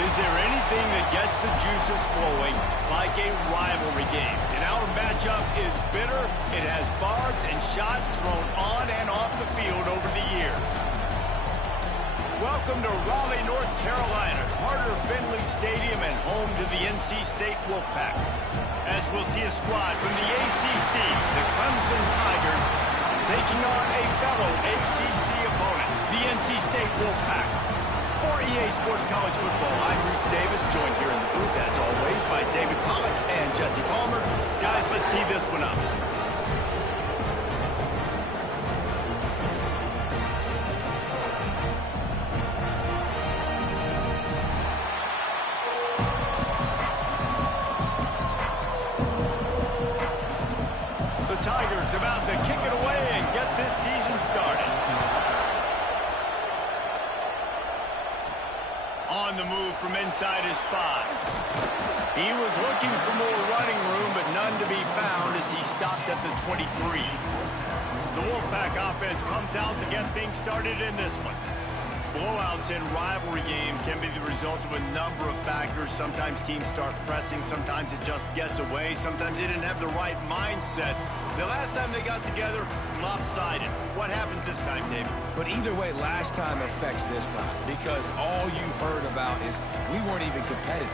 Is there anything that gets the juices flowing like a rivalry game? And our matchup is bitter. It has barbs and shots thrown on and off the field over the years. Welcome to Raleigh, North Carolina, Carter Finley Stadium and home to the NC State Wolfpack. As we'll see a squad from the ACC, the Clemson Tigers, taking on a fellow ACC opponent, the NC State Wolfpack. For EA Sports College Football, I'm Reese Davis, joined here in the booth, as always, by David Pollack and Jesse Palmer. Guys, let's tee this one up. The Tigers about to kick it away and get this season started. On the move from inside his spot. He was looking for more running room, but none to be found as he stopped at the 23. The Wolfpack offense comes out to get things started in this one. Blowouts in rivalry games can be the result of a number of factors. Sometimes teams start pressing, sometimes it just gets away, sometimes they didn't have the right mindset. The last time they got together, lopsided. What happens this time, David? But either way, last time affects this time, because all you've heard about is we weren't even competitive.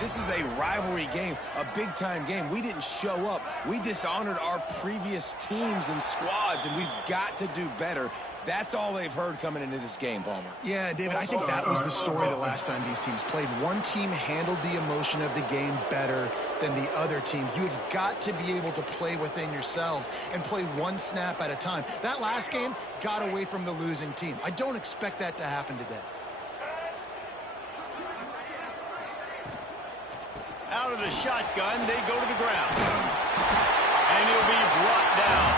This is a rivalry game, a big-time game. We didn't show up. We dishonored our previous teams and squads, and we've got to do better. That's all they've heard coming into this game, Palmer. Yeah, David, I think that was the story the last time these teams played. One team handled the emotion of the game better than the other team. You've got to be able to play within yourselves and play one snap at a time. That last game got away from the losing team. I don't expect that to happen today. Out of the shotgun, they go to the ground. And he'll be brought down.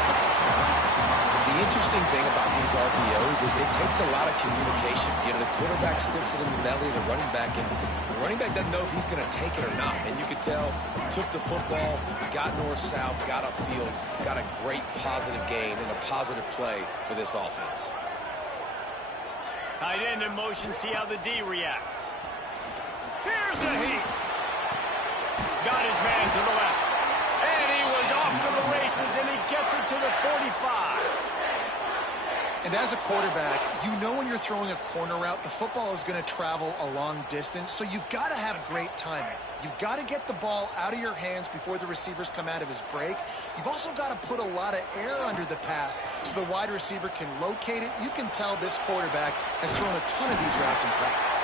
The interesting thing about these RPOs is it takes a lot of communication. You know, the quarterback sticks it in the belly of the running back, and the running back doesn't know if he's going to take it or not. And you could tell, took the football, got north-south, got upfield, got a great positive gain and a positive play for this offense. Tight end in motion, see how the D reacts. Here's the heat. Got his man to the left. And he was off to the races, and he gets it to the 45. And as a quarterback, you know when you're throwing a corner route, the football is going to travel a long distance, so you've got to have great timing. You've got to get the ball out of your hands before the receivers come out of his break. You've also got to put a lot of air under the pass so the wide receiver can locate it. You can tell this quarterback has thrown a ton of these routes in practice.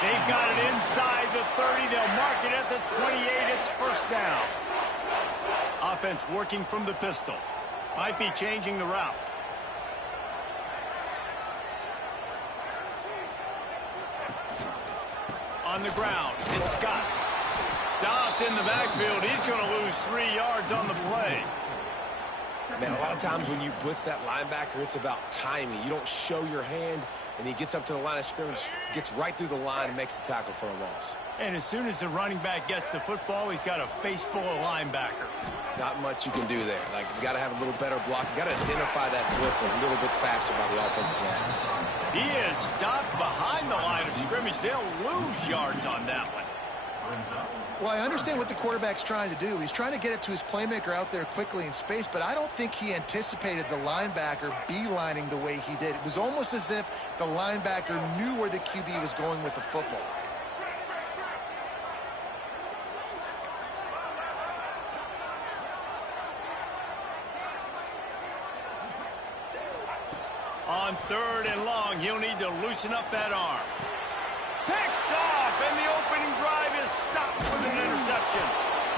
They've got it inside the 30. They'll mark it at the 28. It's first down. Offense working from the pistol. Might be changing the route. On the ground, it's Scott. Stopped in the backfield. He's going to lose 3 yards on the play. Man, a lot of times when you blitz that linebacker, it's about timing. You don't show your hand, and he gets up to the line of scrimmage, gets right through the line, and makes the tackle for a loss. And as soon as the running back gets the football, he's got a face full of linebacker. Not much you can do there. Like, you got to have a little better block. You got to identify that blitz a little bit faster by the offensive line. He is stopped behind the line of scrimmage. They'll lose yards on that one. Well, I understand what the quarterback's trying to do. He's trying to get it to his playmaker out there quickly in space, but I don't think he anticipated the linebacker beelining the way he did. It was almost as if the linebacker knew where the QB was going with the football. On 3rd and long, he'll need to loosen up that arm. Picked off, and the opening drive is stopped with an interception.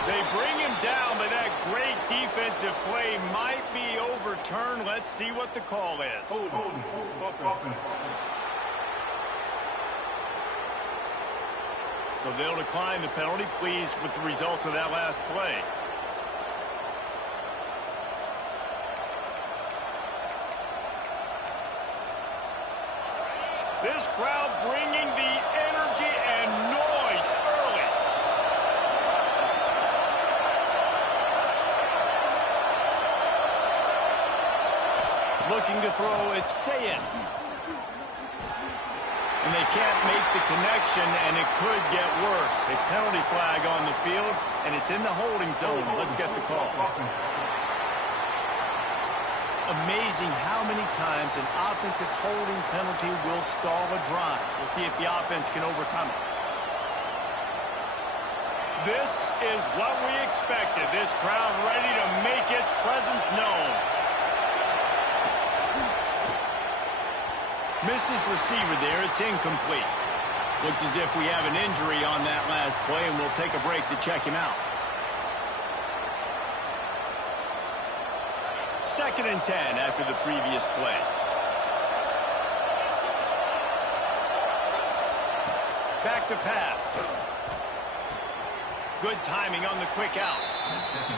They bring him down, but that great defensive play might be overturned. Let's see what the call is. So they'll decline the penalty, pleased with the results of that last play. This crowd bringing the energy and noise early. Looking to throw, it's Sayin. And they can't make the connection, and it could get worse. A penalty flag on the field, and it's in the holding zone. Let's get the call. Amazing how many times an offensive holding penalty will stall a drive. We'll see if the offense can overcome it. This is what we expected. This crowd ready to make its presence known. Missed his receiver there. It's incomplete. Looks as if we have an injury on that last play, and we'll take a break to check him out. 2nd and 10 after the previous play. Back to pass. Good timing on the quick out.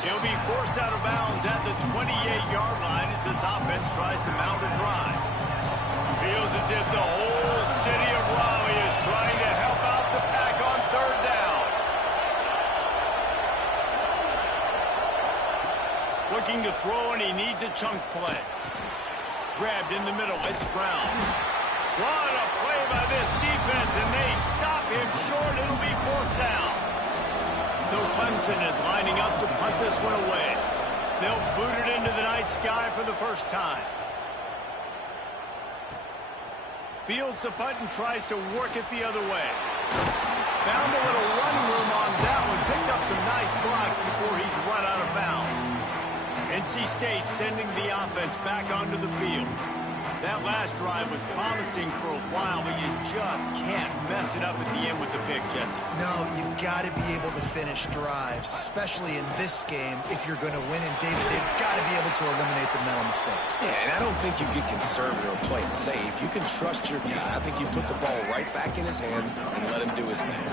He'll be forced out of bounds at the 28-yard line as this offense tries to mount a drive. Feels as if the whole city of Raleigh is trying to help out the pack on 3rd down. Looking to throw, and he needs a chunk play. Grabbed in the middle. It's Brown. What a play by this defense, and they stop him short. It'll be 4th down. So Clemson is lining up to punt this one away. They'll boot it into the night sky for the first time. Fields the punt and tries to work it the other way. Found a little running room on that one. Picked up some nice blocks before he's run out of bounds. NC State sending the offense back onto the field. That last drive was promising for a while, but you just can't mess it up at the end with the pick, Jesse. No, you got to be able to finish drives, especially in this game if you're going to win. And, David, they've got to be able to eliminate the mental mistakes. Yeah, and I don't think you get conservative or play it safe. You can trust your guy. I think you put the ball right back in his hands and let him do his thing.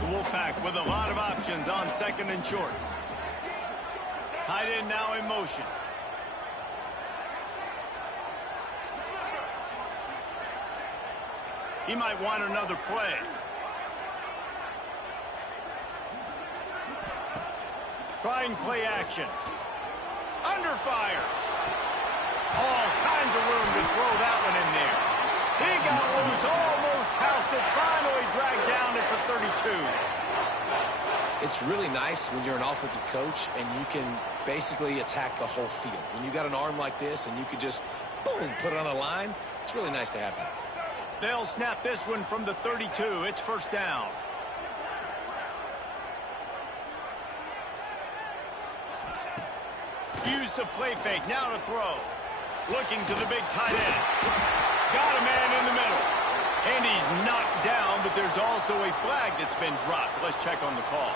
The Wolfpack with a lot of options on 2nd and short. Tight end now in motion. He might want another play. Trying play action. Under fire. All kinds of room to throw that one in there. He got loose, almost housed it, finally dragged down at the 32. It's really nice when you're an offensive coach and you can basically attack the whole field. When you got an arm like this and you can just, boom, put it on a line, it's really nice to have that. They'll snap this one from the 32. It's 1st down. Use the play fake. Now to throw. Looking to the big tight end. Got a man in the middle. And he's knocked down, but there's also a flag that's been dropped. Let's check on the call.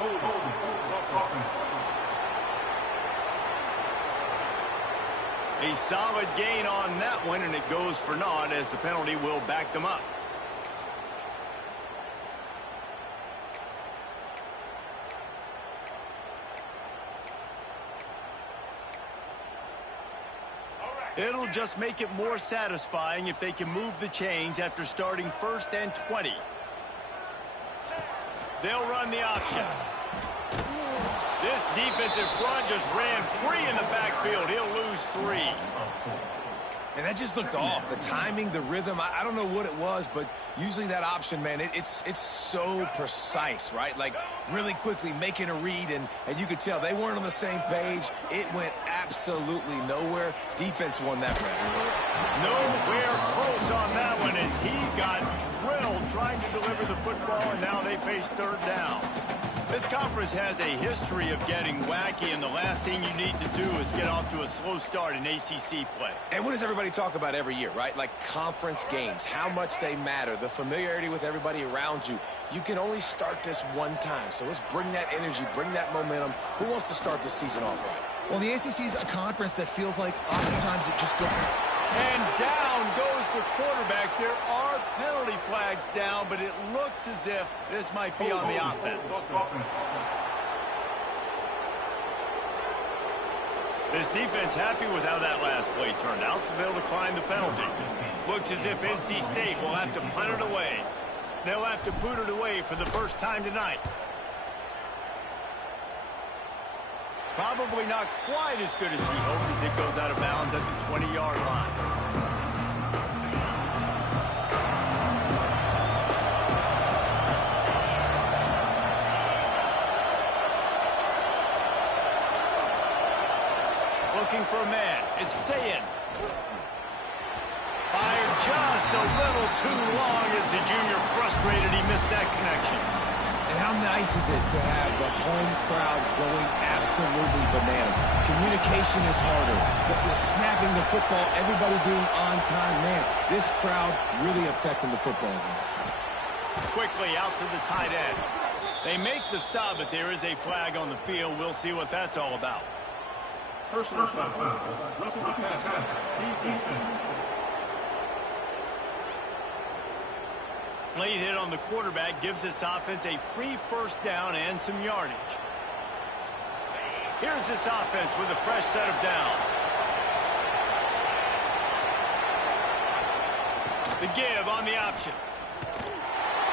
A solid gain on that one, and it goes for naught as the penalty will back them up. It'll just make it more satisfying if they can move the chains after starting 1st and 20. They'll run the option. This defensive front just ran free in the backfield. He'll lose 3. And that just looked off. The timing, the rhythm, I don't know what it was, but usually that option, man, it's so precise, right? Like, really quickly making a read, and you could tell they weren't on the same page. It went absolutely nowhere. Defense won that round. Nowhere close on that one as he got drilled trying to deliver the football, and now they face 3rd down. This conference has a history of getting wacky, and the last thing you need to do is get off to a slow start in ACC play. And what does everybody talk about every year, right? Like conference games, how much they matter, the familiarity with everybody around you. You can only start this one time, so let's bring that energy, bring that momentum. Who wants to start the season off right? Well, the ACC is a conference that feels like oftentimes it just goes... And down goes the quarterback. There are penalty flags down, but it looks as if this might be on the offense. This defense happy with how that last play turned out, so they'll decline the penalty. Looks as if NC State will have to punt it away. They'll have to boot it away for the first time tonight. Probably not quite as good as he hoped as it goes out of bounds at the 20-yard line. looking for a man. It's Sayin. Fired just a little too long as the junior frustrated he missed that connection. And how nice is it to have the home crowd going absolutely bananas? Communication is harder, but the snapping the football, everybody being on time, man, this crowd really affecting the football game. Quickly out to the tight end. They make the stop, but there is a flag on the field. We'll see what that's all about. Personal foul. Roughing the passer. Defense. Late hit on the quarterback gives this offense a free first down and some yardage. Here's this offense with a fresh set of downs. The give on the option.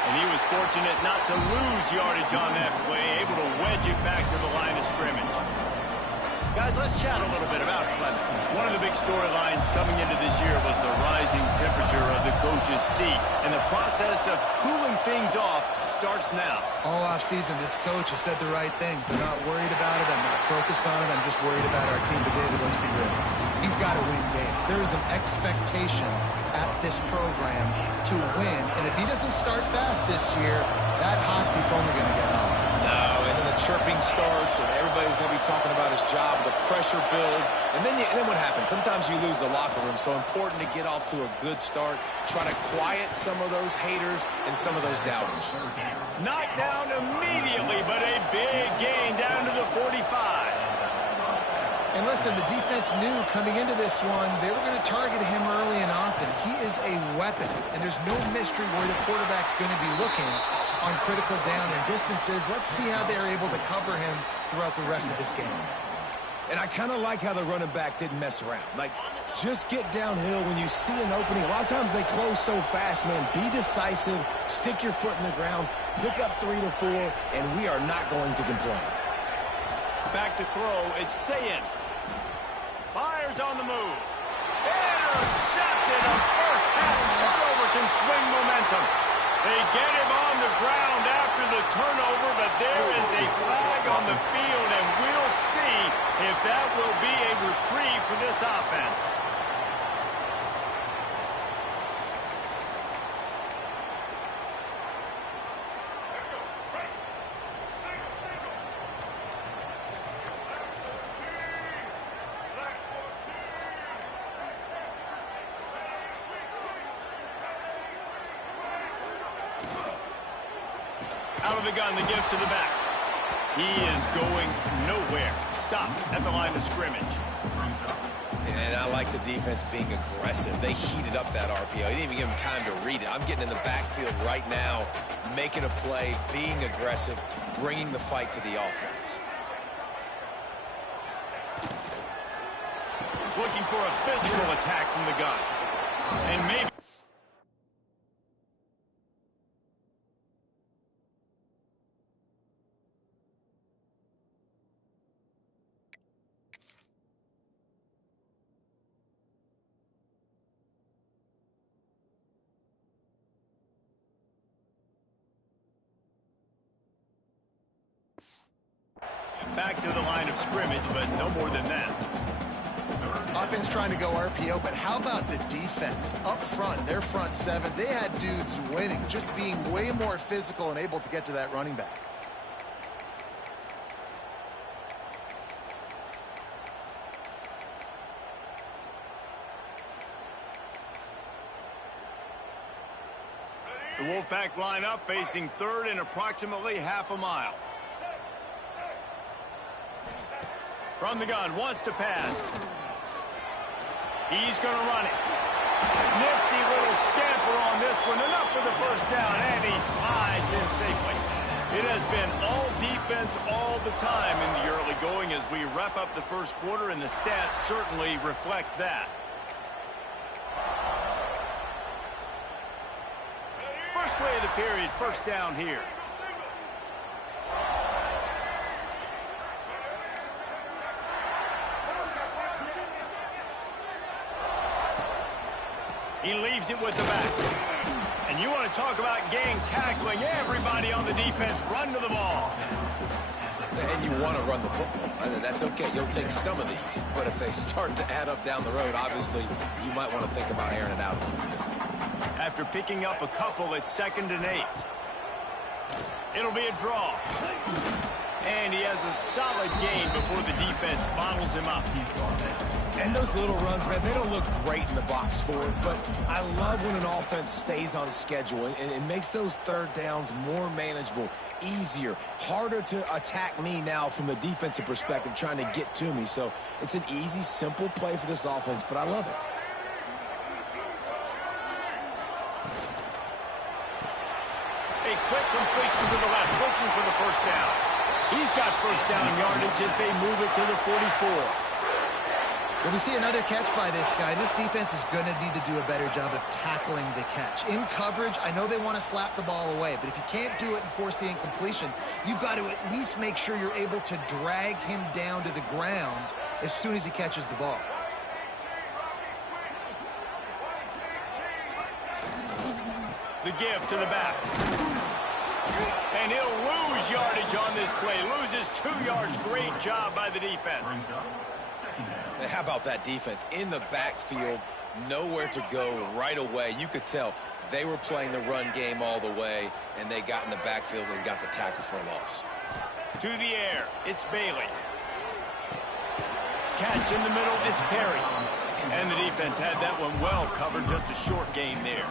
And he was fortunate not to lose yardage on that play, able to wedge it back to the line of scrimmage. Guys, let's chat a little bit about Clemson. One of the big storylines coming into this year was the rising temperature of the coach's seat. And the process of cooling things off starts now. All offseason, this coach has said the right things. I'm not worried about it. I'm not focused on it. I'm just worried about our team today. But let's be real. He's got to win games. There is an expectation at this program to win. And if he doesn't start fast this year, that hot seat's only going to get hot. No, and then the chirping starts, and everybody's going to be talking about his job. The pressure builds, and then what happens? Sometimes you lose the locker room, so important to get off to a good start. Try to quiet some of those haters and some of those doubters. Knocked down immediately, but a big gain down to the 45. And listen, the defense knew coming into this one, they were going to target him early and often. He is a weapon, and there's no mystery where the quarterback's going to be looking on critical down and distances. Let's see how they're able to cover him throughout the rest of this game. And I kind of like how the running back didn't mess around. Like, just get downhill when you see an opening. A lot of times they close so fast, man. Be decisive, stick your foot in the ground, pick up 3 to 4, and we are not going to complain. Back to throw, it's Sayin. Fires on the move. Intercepted. A first half turnover can swing momentum. They get him on the ground after the turnover, but there is a flag on the field, and we'll see if that will be a reprieve for this offense. Out of the gun, the give to the back. He is going nowhere. Stop at the line of scrimmage. And I like the defense being aggressive. They heated up that RPO. He didn't even give him time to read it. I'm getting in the backfield right now, making a play, being aggressive, bringing the fight to the offense. Looking for a physical attack from the gun. And maybe... back to the line of scrimmage, but no more than that. Offense trying to go RPO, but how about the defense? Up front, their front seven, they had dudes winning, just being way more physical and able to get to that running back. The Wolfpack line up, facing third and approximately half a mile. From the gun, wants to pass. He's going to run it. Nifty little scamper on this one. Enough for the first down, and he slides in safely. It has been all defense all the time in the early going as we wrap up the first quarter, and the stats certainly reflect that. First play of the period, first down here. He leaves it with the back. And you want to talk about gang tackling. Everybody on the defense run to the ball. And you want to run the football. That's okay. You'll take some of these. But if they start to add up down the road, obviously, you might want to think about airing it out. After picking up a couple, it's 2nd and 8. It'll be a draw. And he has a solid gain before the defense bottles him up. And those little runs, man, they don't look great in the box score, but I love when an offense stays on schedule, and it makes those third downs more manageable, easier, harder to attack me now from the defensive perspective trying to get to me. So it's an easy, simple play for this offense, but I love it. A quick completion to the left, looking for the first down. He's got first down yardage as they move it to the 44. Well, we see another catch by this guy. This defense is going to need to do a better job of tackling the catch. In coverage, I know they want to slap the ball away, but if you can't do it and force the incompletion, you've got to at least make sure you're able to drag him down to the ground as soon as he catches the ball. The give to the back. And he'll lose yardage on this play. Loses 2 yards. Great job by the defense. How about that defense? In the backfield, nowhere to go right away. You could tell they were playing the run game all the way, and they got in the backfield and got the tackle for a loss. To the air, it's Bailey. Catch in the middle, it's Perry. And the defense had that one well covered, just a short gain there.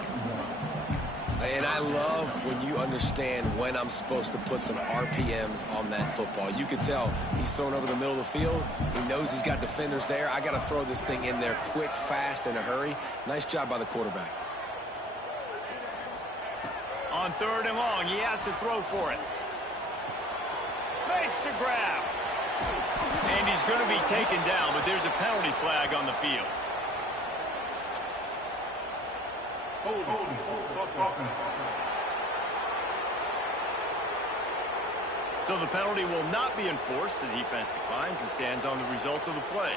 And I love when you understand when I'm supposed to put some RPMs on that football. You can tell he's thrown over the middle of the field. He knows he's got defenders there. I got to throw this thing in there quick, fast, in a hurry. Nice job by the quarterback. On 3rd and long, he has to throw for it. Makes the grab. And he's going to be taken down, but there's a penalty flag on the field. So the penalty will not be enforced. The defense declines and stands on the result of the play.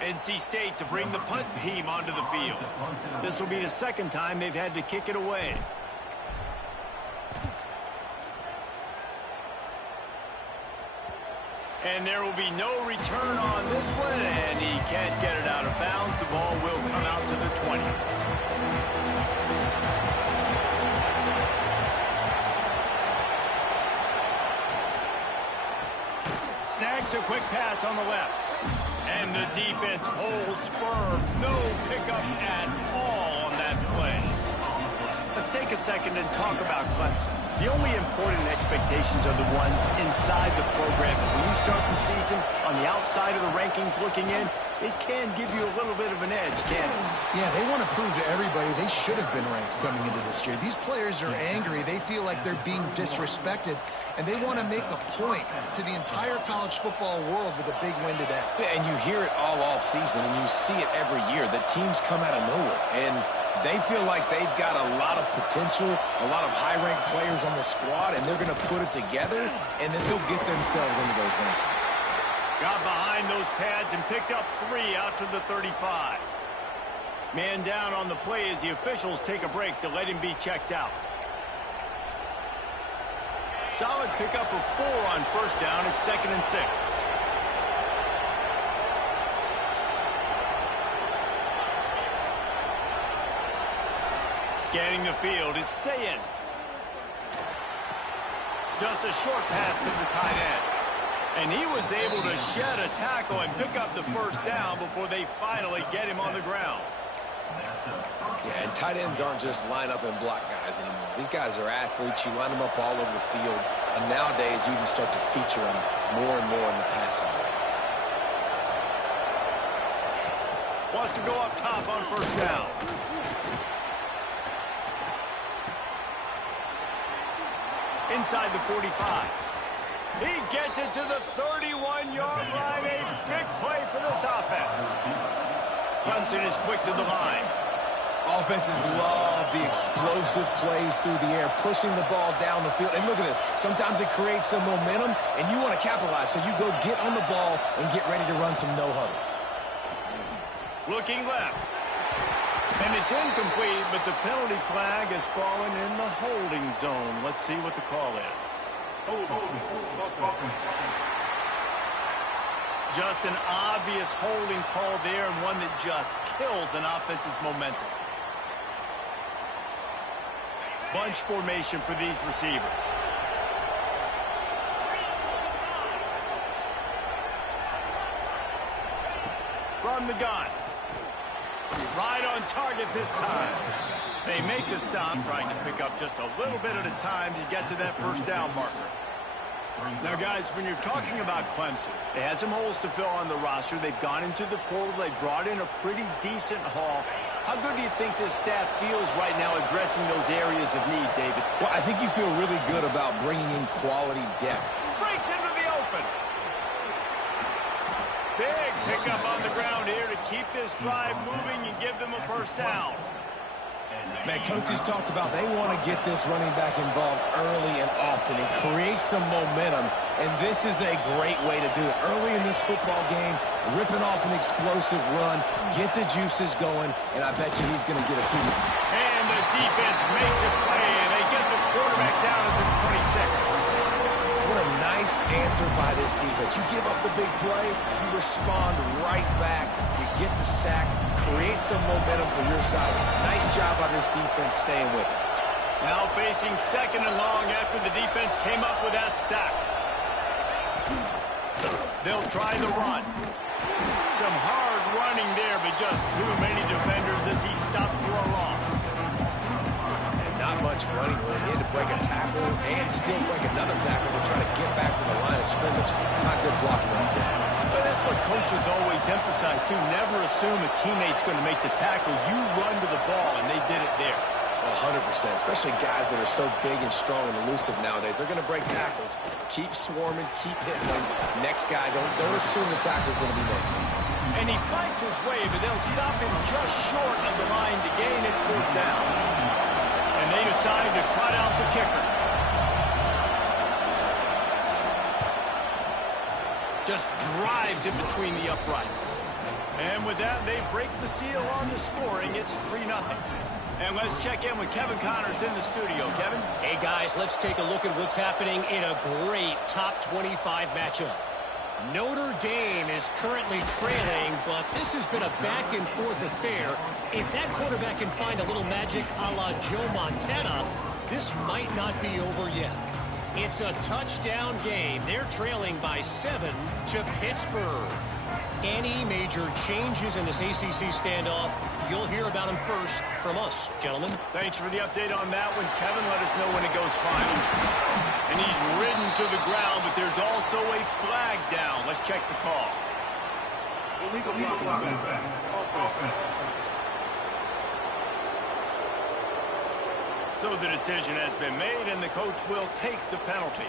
NC State to bring the punt team onto the field. This will be the 2nd time they've had to kick it away. And there will be no return on this one, and he can't get it out of bounds. The ball will come out to the 20. Snags a quick pass on the left. And the defense holds firm. No pickup at all on that play. Let's take a second and talk about Clemson. The only important expectations are the ones inside the program. When you start the season on the outside of the rankings looking in, it can give you a little bit of an edge, can't it? Yeah, they want to prove to everybody they should have been ranked coming into this year. These players are angry. They feel like they're being disrespected, and they want to make a point to the entire college football world with a big win today. Yeah, and you hear it all season, and you see it every year. The teams come out of nowhere, and they feel like they've got a lot of potential, a lot of high-ranked players on the squad, and they're going to put it together, and then they'll get themselves into those rankings. Got behind those pads and picked up 3 out to the 35. Man down on the play as the officials take a break to let him be checked out. Solid pickup of 4 on 1st down. It's 2nd and 6. Scanning the field, it's Sayin. Just a short pass to the tight end. And he was able to shed a tackle and pick up the 1st down before they finally get him on the ground. Yeah, and tight ends aren't just line up and block guys anymore. These guys are athletes. You line them up all over the field. And nowadays, you can start to feature them more and more in the passing game. Wants to go up top on 1st down. Inside the 45. He gets it to the 31-yard line. A big play for this offense. Clemson is quick to the line. Offenses love the explosive plays through the air, pushing the ball down the field. And look at this. Sometimes it creates some momentum, and you want to capitalize. So you go get on the ball and get ready to run some no-huddle. Looking left. And it's incomplete, but the penalty flag has fallen in the holding zone. Let's see what the call is. Just an obvious holding call there, and one that just kills an offense's momentum. Bunch formation for these receivers. From the gun. Right on target this time. They make the stop, trying to pick up just a little bit at a time to get to that first down marker. Now, guys, when you're talking about Clemson, they had some holes to fill on the roster. They've gone into the portal. They brought in a pretty decent haul. How good do you think this staff feels right now addressing those areas of need, David? Well, I think you feel really good about bringing in quality depth. Breaks into the open. Big pickup on the ground here to keep this drive moving and give them a first down. Man, coaches talked about they want to get this running back involved early and often and create some momentum, and this is a great way to do it. Early in this football game, ripping off an explosive run, get the juices going, and I bet you he's going to get a few. And the defense makes a play, and they get the quarterback down at the 26. What a nice answer by this defense. You give up the big play, you respond right back, you get the sack, create some momentum for your side. Nice job by this defense staying with it. Now facing second and long after the defense came up with that sack. They'll try the run. Some hard running there, but just too many defenders as he stopped for a loss. And not much running room. He had to break a tackle and still break another tackle to try to get back to the line of scrimmage. Not good blocking right there. But that's what coaches always emphasize, too. Never assume a teammate's going to make the tackle. You run to the ball, and they did it there. 100%, especially guys that are so big and strong and elusive nowadays. They're going to break tackles. Keep swarming, keep hitting them. Next guy, don't assume the tackle's going to be made. And he fights his way, but they'll stop him just short of the line to gain its fourth down. And they decide to trot out the kicker. Just drives in between the uprights. And with that, they break the seal on the scoring. It's 3-0. And let's check in with Kevin Connors in the studio. Kevin? Hey, guys, let's take a look at what's happening in a great top 25 matchup. Notre Dame is currently trailing, but this has been a back-and-forth affair. If that quarterback can find a little magic a la Joe Montana, this might not be over yet. It's a touchdown game. They're trailing by 7 to Pittsburgh. Any major changes in this ACC standoff, you'll hear about them first from us, gentlemen. Thanks for the update on that one, Kevin. Let us know when it goes final. And he's ridden to the ground, but there's also a flag down. Let's check the call. Illegal blocking back. So the decision has been made, and the coach will take the penalty.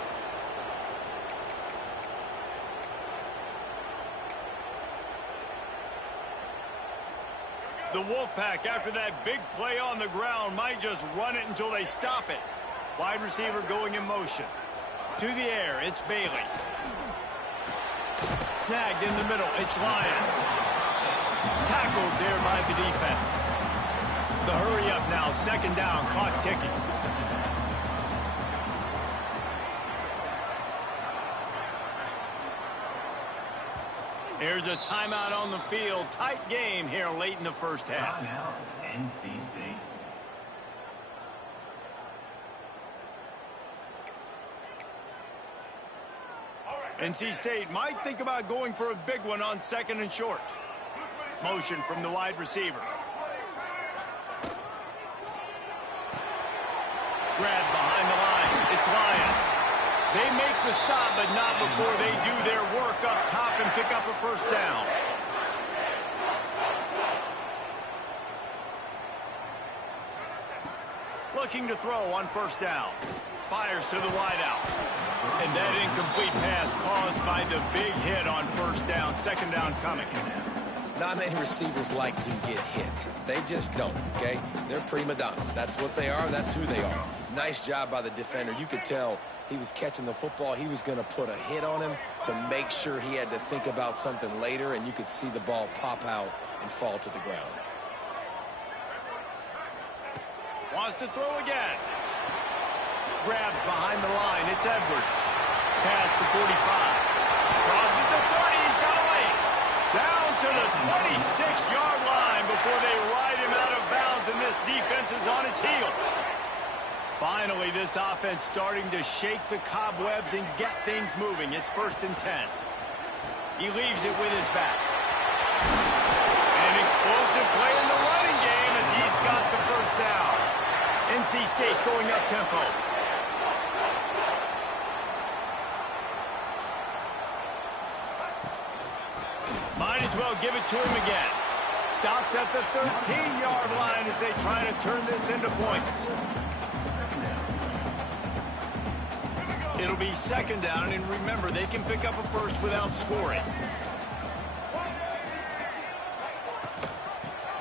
The Wolfpack, after that big play on the ground, might just run it until they stop it. Wide receiver going in motion. To the air, it's Bailey. Snagged in the middle, it's Lyons. Tackled there by the defense. The hurry up now, second down, clock ticking. Here's a timeout on the field. Tight game here late in the first half. Timeout, NC State. NC State might think about going for a big one on second and short. Motion from the wide receiver. Grab behind the line. It's Lyons. They make the stop, but not before they do their work up top and pick up a first down. Looking to throw on first down. Fires to the wideout. And that incomplete pass caused by the big hit on first down. Second down coming. Not many receivers like to get hit. They just don't, okay? They're prima donnas. That's what they are. That's who they are. Nice job by the defender. You could tell he was catching the football. He was going to put a hit on him to make sure he had to think about something later, and you could see the ball pop out and fall to the ground. Wants to throw again. grabbed behind the line. It's Edwards. Past the 45. Crosses the 30. He's got a lane. Down to the 26-yard line before they ride him out of bounds, and this defense is on its heels. Finally, this offense starting to shake the cobwebs and get things moving. It's 1st and 10. He leaves it with his back. An explosive play in the running game as he's got the first down. NC State going up tempo. Might as well give it to him again. Stopped at the 13-yard line as they try to turn this into points. It'll be 2nd down, and remember, they can pick up a first without scoring.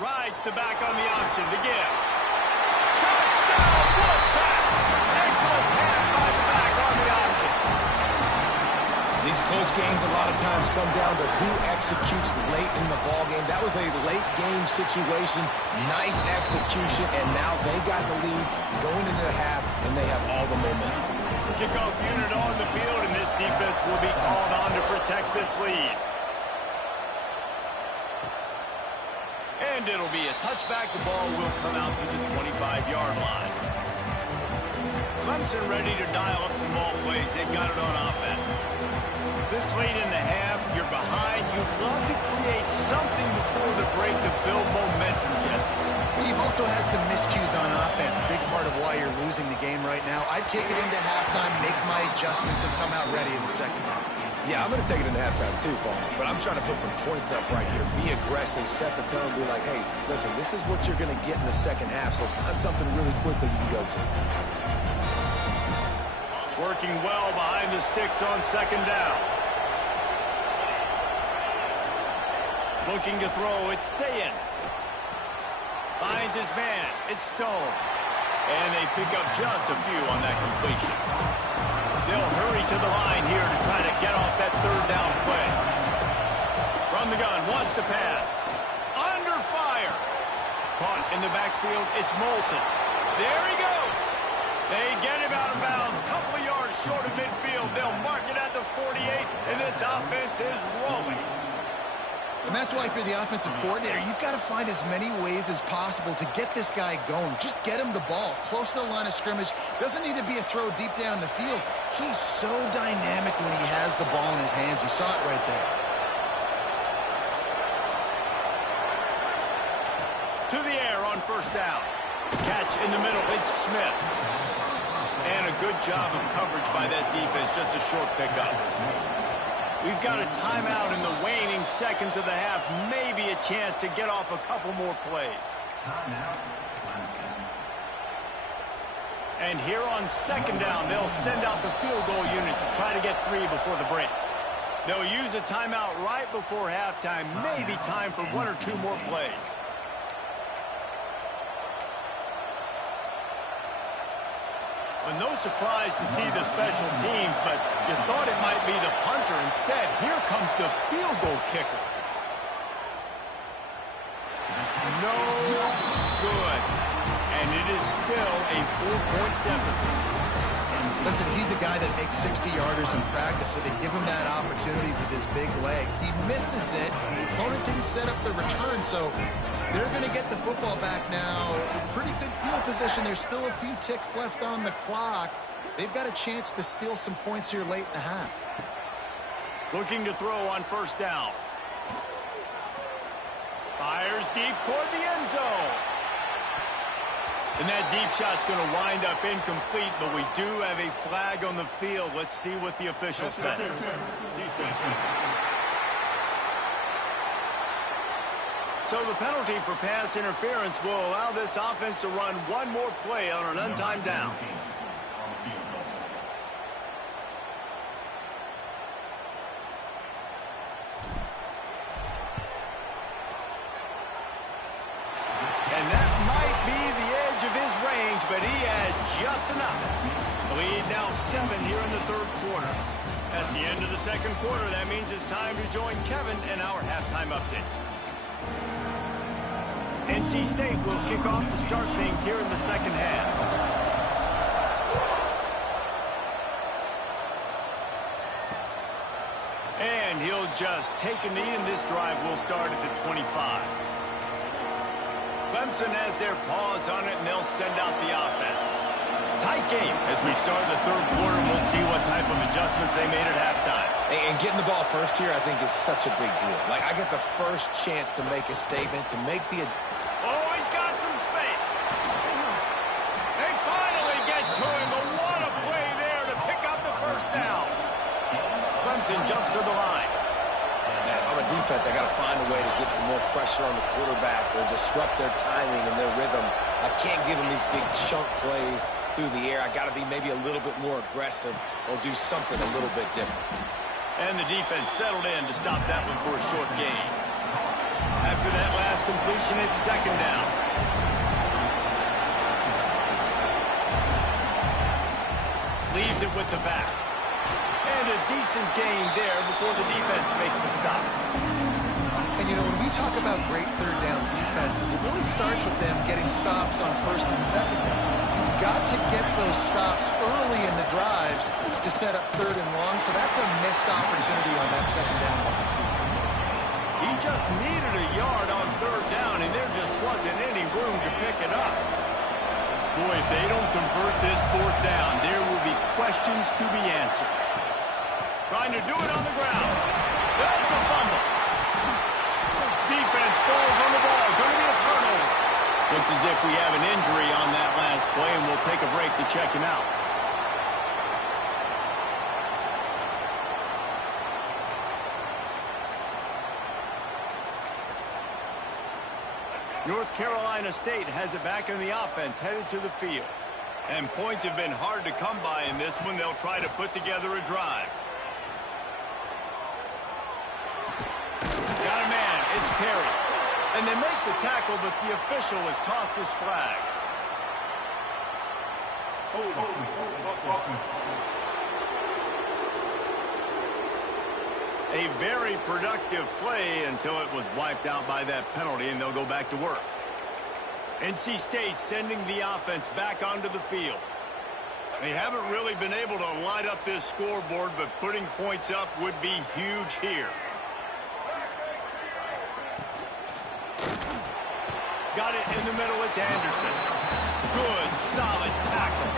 Rides the back on the option to give. Touchdown, Wolfpack! Excellent pass by the back on the option. These close games a lot of times come down to who executes late in the ball game. That was a late game situation. Nice execution, and now they got the lead going into the half, and they have all the momentum. Kickoff unit on the field, and this defense will be called on to protect this lead. And it'll be a touchback. The ball will come out to the 25-yard line. Clemson ready to dial up some ball plays. They've got it on offense. This late in the half, you're behind. You'd love to create something before the break to build momentum, Jesse. You've also had some miscues on offense, a big part of why you're losing the game right now. I'd take it into halftime, make my adjustments, and come out ready in the second half. Yeah, I'm going to take it into halftime too, Paul. But I'm trying to put some points up right here. Be aggressive, set the tone, be like, hey, listen, this is what you're going to get in the second half, so find something really quickly you can go to. Working well behind the sticks on 2nd down. Looking to throw, it's Sayin. Finds his man, it's Stone. And they pick up just a few on that completion. They'll hurry to the line here to try to get off that 3rd down play. From the gun, wants to pass. Under fire. Caught in the backfield, it's Moulton. There he goes. They get him out of bounds, couple of yards short of midfield. They'll mark it at the 48, and this offense is rolling. And that's why, if you're the offensive coordinator, you've got to find as many ways as possible to get this guy going. Just get him the ball close to the line of scrimmage. Doesn't need to be a throw deep down the field. He's so dynamic when he has the ball in his hands. You saw it right there. To the air on 1st down. Catch in the middle. It's Smith. And a good job of coverage by that defense. Just a short pickup. We've got a timeout in the waning seconds of the half. Maybe a chance to get off a couple more plays. And here on 2nd down, they'll send out the field goal unit to try to get 3 before the break. They'll use a timeout right before halftime. Maybe time for 1 or 2 more plays. Well, no surprise to see the special teams, but you thought it might be the punter. Instead, here comes the field goal kicker. No good. And it is still a 4-point deficit. Listen, he's a guy that makes 60-yarders in practice, so they give him that opportunity with his big leg. He misses it. The opponent didn't set up the return, so they're going to get the football back now. A pretty good field position. There's still a few ticks left on the clock. They've got a chance to steal some points here late in the half. Looking to throw on 1st down. Fires deep toward the end zone. And that deep shot's going to wind up incomplete, but we do have a flag on the field. Let's see what the official says. So the penalty for pass interference will allow this offense to run 1 more play on an untimed down. And that might be the edge of his range, but he has just enough. The lead now 7 here in the 3rd quarter. That's the end of the 2nd quarter. That means it's time to join Kevin in our halftime update. NC State will kick off to start things here in the 2nd half. And he'll just take a knee, and this drive will start at the 25. Clemson has their paws on it, and they'll send out the offense. Tight game as we start the third quarter. We'll see what type of adjustments they made at halftime. And getting the ball first here, I think, is such a big deal. Like, I get the first chance to make a statement, to make the... Oh, he's got some space. They finally get to him, but what a play there to pick up the first down. Clemson jumps to the line. Man, if I'm a defense, I got to find a way to get some more pressure on the quarterback or disrupt their timing and their rhythm. I can't give them these big chunk plays through the air. I got to be maybe a little bit more aggressive or do something a little bit different. And the defense settled in to stop that one for a short gain. After that last completion, it's second down. Leaves it with the back. And a decent gain there before the defense makes the stop. And, you know, when we talk about great third down defenses, it really starts with them getting stops on first and second down. You've got to get those stops early in the drives to set up third and long, so that's a missed opportunity on that second down by this defense. He just needed a yard on third down, and there just wasn't any room to pick it up. Boy, if they don't convert this fourth down, there will be questions to be answered. Trying to do it on the ground. That's a fumble. Defense falls on the ball. Going to be a turnover. Looks as if we have an injury on that last play, and we'll take a break to check him out. North Carolina State has it back in the offense, headed to the field. And points have been hard to come by in this one. They'll try to put together a drive. Got a man. It's Perry. And they make the tackle, but the official has tossed his flag. A very productive play until it was wiped out by that penalty, and they'll go back to work. NC State sending the offense back onto the field. They haven't really been able to light up this scoreboard, but putting points up would be huge here. Got it in the middle. It's Anderson. Good, solid tackle.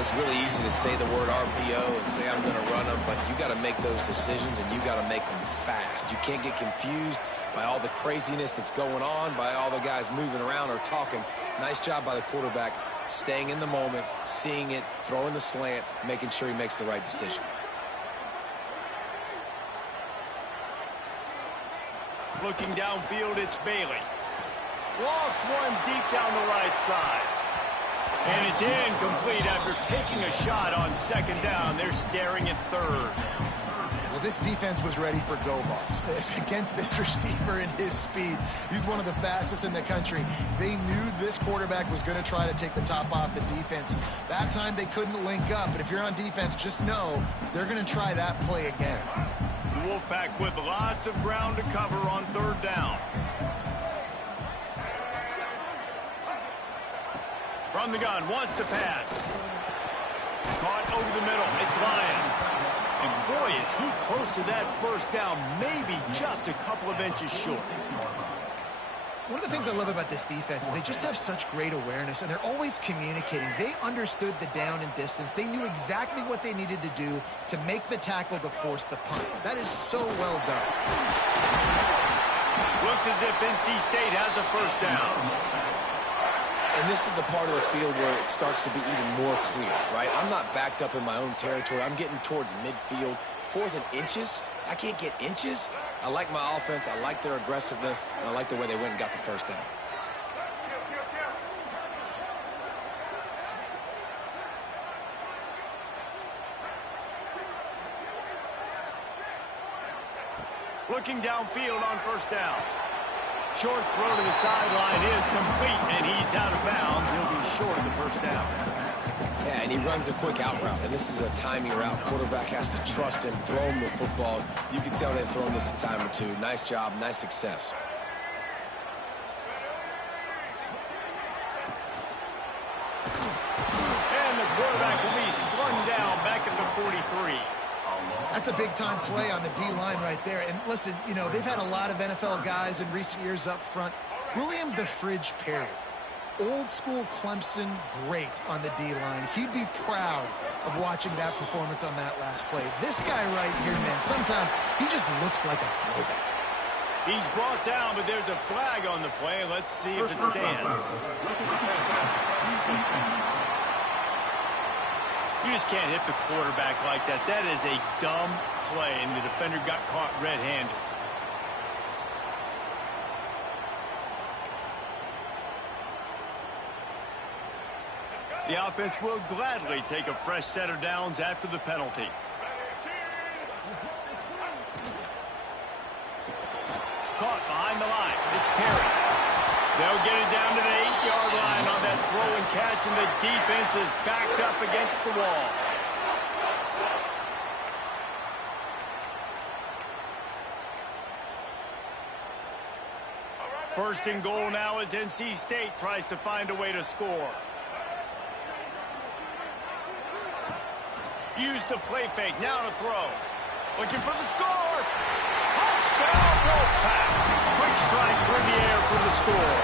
It's really easy to say the word RPO and say I'm going to run them, but you got to make those decisions, and you got to make them fast. You can't get confused by all the craziness that's going on, by all the guys moving around or talking. Nice job by the quarterback, staying in the moment, seeing it, throwing the slant, making sure he makes the right decision. Looking downfield, it's Bailey. Lost one deep down the right side. And it's incomplete after taking a shot on second down. They're staring at third. Well, this defense was ready for go balls. Against this receiver and his speed, he's one of the fastest in the country. They knew this quarterback was going to try to take the top off the defense. That time they couldn't link up, but if you're on defense, just know they're going to try that play again. The Wolfpack with lots of ground to cover on third down. From the gun, wants to pass. Caught over the middle. It's Lyons. And boy, is he close to that first down, maybe just a couple of inches short. One of the things I love about this defense is they just have such great awareness, and they're always communicating. They understood the down and distance. They knew exactly what they needed to do to make the tackle to force the punt. That is so well done. Looks as if NC State has a first down. And this is the part of the field where it starts to be even more clear, right? I'm not backed up in my own territory. I'm getting towards midfield. Fourth and inches. I can't get inches. I like my offense. I like their aggressiveness. And I like the way they went and got the first down. Looking downfield on first down. Short throw to the sideline is complete, and he's out of bounds. He'll be short of the first down. Yeah, and he runs a quick out route, and this is a timing route. Quarterback has to trust him, throw him the football. You can tell they've thrown this a time or two. Nice job, nice success. And the quarterback will be slung down back at the 43. That's a big-time play on the D-line right there. And listen, you know, they've had a lot of NFL guys in recent years up front. William the Fridge Perry, old-school Clemson great on the D-line. He'd be proud of watching that performance on that last play. This guy right here, man, sometimes he just looks like a throwback. He's brought down, but there's a flag on the play. Let's see if it stands. You just can't hit the quarterback like that. That is a dumb play, and the defender got caught red-handed. The offense will gladly take a fresh set of downs after the penalty. Caught behind the line. It's Perry. They'll get it down to the 8-yard line on that throw and catch, and the defense is backed up against the wall. First and goal now as NC State tries to find a way to score. Use the play fake. Now to throw. Looking for the score. Touchdown, Wolfpack. Quick strike through the air for the score.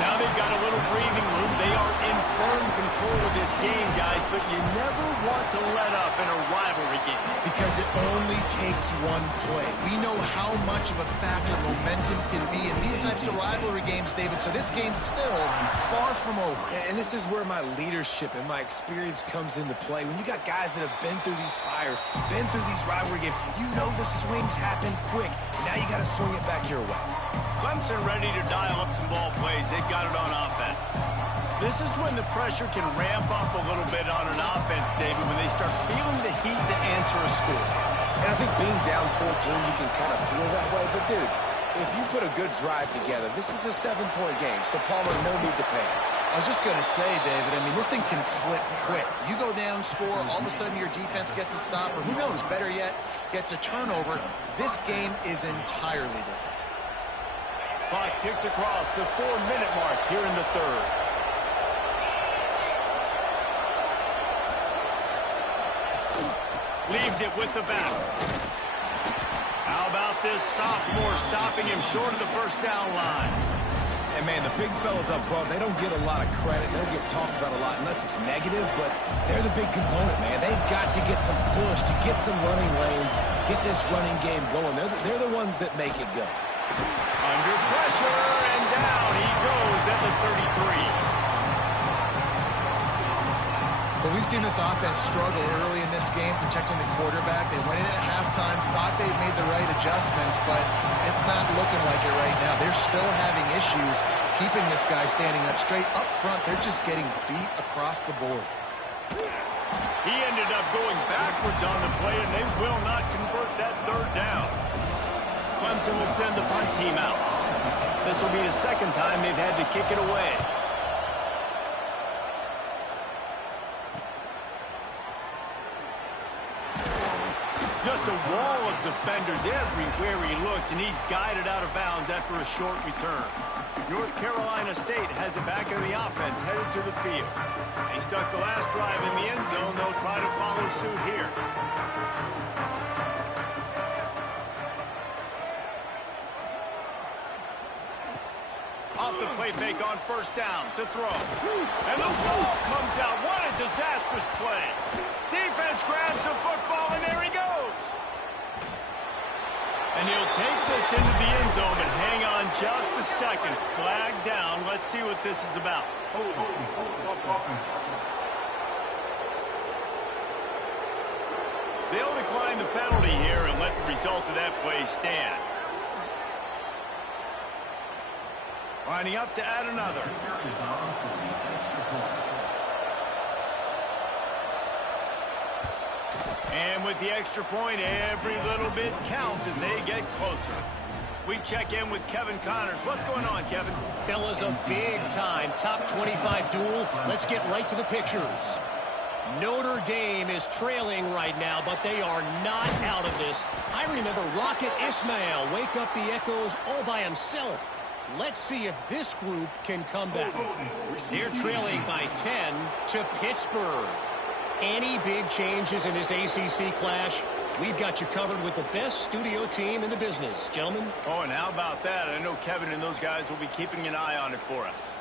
Now they've got a little breathing room. They are in firm control of this game, guys, but you never want to let up in a rivalry game. Because it only takes one play. We know how much of a factor momentum can be in these types of rivalry games, David, so this game's still far from over. And this is where my leadership and my experience comes into play. When you got guys that have been through these fires, been through these rivalry games, you know the swings happen quick. Now you got to swing it back your way. Clemson ready to dial up some ball plays. They've got it on offense. This is when the pressure can ramp up a little bit on an offense, David, when they start feeling the heat to answer a score. And I think being down 14, you can kind of feel that way. But, dude, if you put a good drive together, this is a 7-point game. So, Palmer, no need to panic. I was just going to say, David, I mean, this thing can flip quick. You go down, score, all of a sudden your defense gets a stop, or who knows, better yet, gets a turnover. This game is entirely different. Clock ticks across the 4-minute mark here in the third. Leaves it with the back. How about this sophomore stopping him short of the first down line? And, man, the big fellas up front, they don't get a lot of credit. They don't get talked about a lot unless it's negative, but they're the big component, man. They've got to get some push, to get some running lanes, get this running game going. They're the ones that make it go. Under pressure, and down he goes at the 33. But we've seen this offense struggle early in this game, protecting the quarterback. They went in at halftime, thought they'd made the right adjustments, but it's not looking like it right now. They're still having issues keeping this guy standing up straight. Up front, they're just getting beat across the board. He ended up going backwards on the play, and they will not convert that third down. Clemson will send the punt team out. This will be the second time they've had to kick it away. Just a wall of defenders everywhere he looks, and he's guided out of bounds after a short return. North Carolina State has it back in the offense, headed to the field. They stuck the last drive in the end zone. They'll try to follow suit here. Off the play fake on first down to throw. And the ball comes out. What a disastrous play. Defense grabs the football, and there he goes. And he'll take this into the end zone, but hang on just a second. Flag down. Let's see what this is about. They'll decline the penalty here and let the result of that play stand. Lining up to add another. And with the extra point, every little bit counts as they get closer. We check in with Kevin Connors. What's going on, Kevin? Fellas, a big-time top 25 duel. Let's get right to the pictures. Notre Dame is trailing right now, but they are not out of this. I remember Rocket Ismail wake up the echoes all by himself. Let's see if this group can come back. They're trailing by 10 to Pittsburgh. Any big changes in this ACC clash, we've got you covered with the best studio team in the business, gentlemen. Oh, and how about that? I know Kevin and those guys will be keeping an eye on it for us.